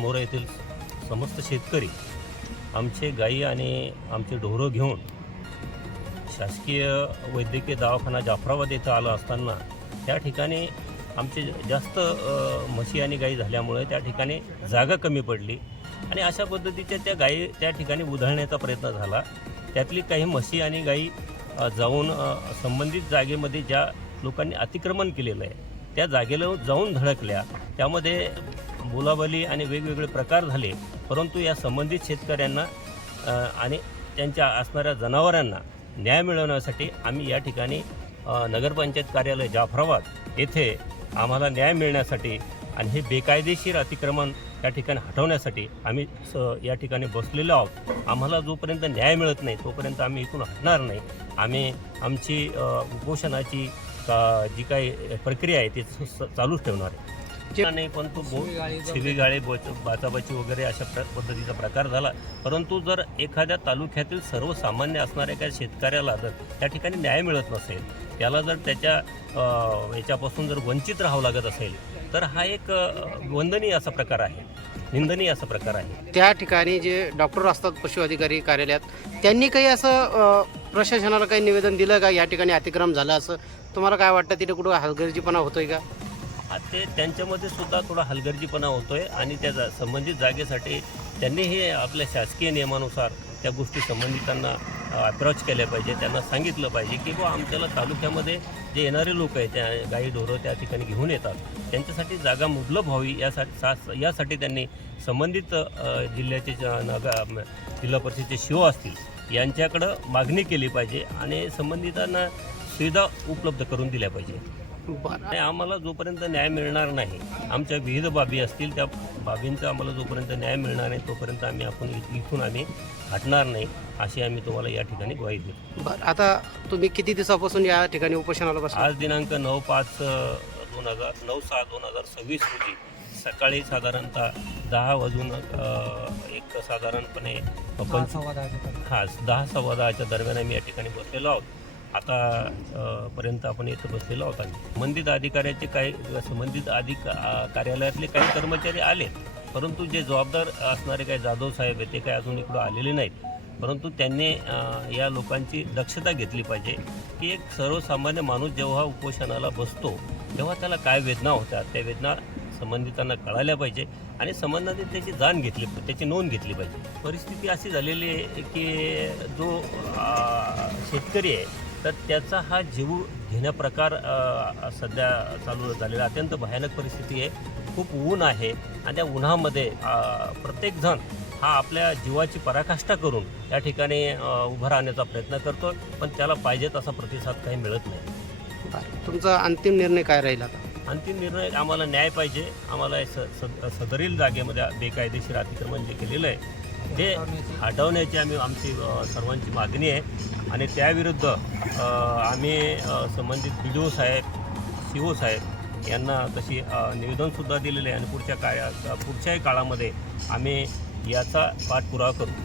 मोरा येथील समस्त शेतकरी आमचे गायी आणि आमचे ढोरं घेऊन शासकीय वैद्यकीय दवाखाना जाफराबाद येथे आलं असताना त्या ठिकाणी आमचे जास्त म्हशी आणि गायी झाल्यामुळे त्या ठिकाणी जागा कमी पडली आणि अशा पद्धतीच्या त्या गायी त्या ठिकाणी उधळण्याचा प्रयत्न झाला। त्यातली काही म्हशी आणि गायी जाऊन संबंधित जागेमध्ये ज्या लोकांनी अतिक्रमण केलेलं आहे त्या जागेला जाऊन धडकल्या। त्यामध्ये बोलाबली आणि वेगवेगळे प्रकार झाले, परंतु या संबंधित शेतकऱ्यांना आणि त्यांच्या असणाऱ्या जनावरांना न्याय मिळवण्यासाठी आम्ही या ठिकाणी नगरपंचायत कार्यालय जाफराबाद येथे आम्हाला न्याय मिळण्यासाठी आणि हे बेकायदेशीर अतिक्रमण या ठिकाणी हटवण्यासाठी आम्ही या ठिकाणी बसलेलो आहोत। आम्हाला जोपर्यंत न्याय मिळत नाही तोपर्यंत आम्ही इथून हटणार नाही। आम्ही आमची उपोषणाची जी काही प्रक्रिया आहे ती चालूच ठेवणार आहे नाही। पण तो शिवीगाळे बाचाबाची वगैरे अशा पद्धतीचा प्रकार झाला, परंतु जर एखाद्या तालुक्यातील सर्वसामान्य असणाऱ्या काही शेतकऱ्याला जर त्या ठिकाणी न्याय मिळत नसेल, त्याला जर त्याच्या याच्यापासून जर वंचित राहावं लागत असेल तर हा एक वंदनीय असा प्रकार आहे, निंदनीय असा प्रकार आहे। त्या ठिकाणी जे डॉक्टर असतात पशु अधिकारी कार्यालयात, त्यांनी काही असं प्रशासनाला काही निवेदन दिलं का या ठिकाणी अतिक्रमण झालं असं? तुम्हाला काय वाटतं तिथे कुठं हलगर्जीपणा होतोय का? ते त्यांच्यामध्ये सुद्धा थोडा हलगर्जीपणा होतोय आणि त्या संबंधित जागेसाठी त्यांनी हे आपल्या शासकीय नियमानुसार त्या गोष्टी संबंधितांना अप्रोच केल्या पाहिजे, त्यांना सांगितलं पाहिजे की बुवा आमच्याला तालुक्यामध्ये जे येणारे लोक आहेत त्या गाई ढोरं त्या ठिकाणी घेऊन येतात त्यांच्यासाठी जागा मुबलक व्हावी यासाठी त्यांनी संबंधित जिल्ह्याचे जिल्हा परिषदेचे शिव असतील यांच्याकडं मागणी केली पाहिजे आणि संबंधितांना सुविधा उपलब्ध करून दिल्या पाहिजे। आणि आम्हाला जोपर्यंत न्याय मिळणार नाही, आमच्या विविध बाबी असतील त्या बाबींचा आम्हाला जोपर्यंत न्याय मिळणार नाही तोपर्यंत इथून आम्ही हटणार नाही अशी आम्ही तुम्हाला या ठिकाणी ग्वाही देतो। बरं, आता तुम्ही किती दिवसापासून या ठिकाणी उपोषणाला बसला? आज दिनांक 9/5/2026 रोजी सकाळी साधारणतः 10 वाजून एक साधारणपणे 10-10:15 दरम्यान आम्ही या ठिकाणी बसलेलो आहोत। आता पर्यंत आपण इथं बसलेलो आहोत। संबंधित अधिकाऱ्याचे काही संबंधित कार्यालयातले काही कर्मचारी आले, परंतु जे जबाबदार असणारे काही जाधव साहेब आहेत ते काही अजून इकडं आलेले नाहीत। परंतु त्यांनी या लोकांची दक्षता घेतली पाहिजे की एक सर्वसामान्य माणूस जेव्हा उपोषणाला बसतो तेव्हा त्याला काय वेदना होतात, त्या वेदना संबंधितांना कळाल्या पाहिजे आणि संबंधित त्याची त्याची नोंद घेतली पाहिजे। परिस्थिती अशी झालेली आहे की जो शेतकरी आहे तर त्याचा हा जीव घेण्या प्रकार सध्या चालू झालेला अत्यंत भयानक परिस्थिती आहे। खूप ऊन आहे आणि त्या उन्हामध्ये प्रत्येकजण हा आपल्या जीवाची पराकाष्ठा करून या ठिकाणी उभं राहण्याचा प्रयत्न करतो, पण त्याला पाहिजे तसा प्रतिसाद काही मिळत नाही। तुमचा अंतिम निर्णय काय राहील आता? अंतिम निर्णय आम्हाला न्याय पाहिजे। आम्हाला सदरील जागेमध्ये बेकायदेशीर अतिक्रमण जे केलेलं आहे ते हटवण्याची आमची सर्वांची मागणी आहे आणि त्याविरुद्ध आम्ही संबंधित BDO साहेब, CO साहेब यांना तशी निवेदनसुद्धा दिलेलं आहे आणि पुढच्याही काळामध्ये आम्ही याचा पाठपुरावा करू।